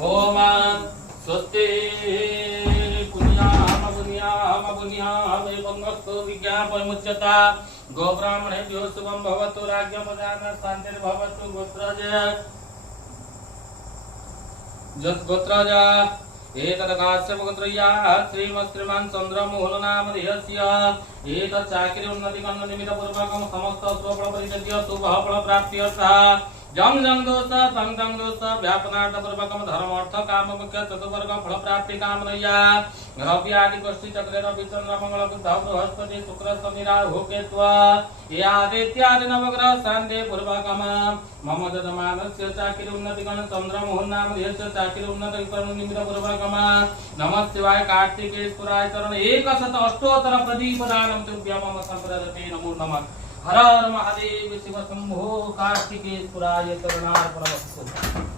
ओम स्वस्ति पुण्याम एवंस्तु विज्ञापमुच्यता गोब्राह्मणेभ्यो शुभं भवतु राज्ञपदान शान्तिर्भवतु गोत्रज एतदकाश्यप गोत्रय्याः श्रीमन् चन्द्रमोहन नामधेयस्य एतत् चाकरी उन्नतिकरण निमित्तपूर्वकं समस्त स्वफलपरित्यज्य शुभफलप्राप्त्यर्थः जम जंग दोष तंग तंग दोष व्यापनार्थपूर्वकं धर्मार्थ काम मुख्य चतुर्वर्ग फल प्राप्ति कामनया रवि आदि गोष्ठी चक्रे रवि चंद्र मंगल बुध बृहस्पति शुक्र शनि राहु केतु ये आदित्यादि नवग्रह शांति पूर्वकम मम ददमानस्य चाकरी उन्नतिकरण चंद्र मोहन नाम यस्य चाकरी उन्नतिकरण निमित्त पूर्वकम नमः शिवाय कार्तिकेयपुराय चरण 108 प्रदीप दानं तुभ्यं मम संप्रदते नमो नमः हर हर महादेव शिव शंभो कार्तिकेयपुराय चरणार्पणमस्तु।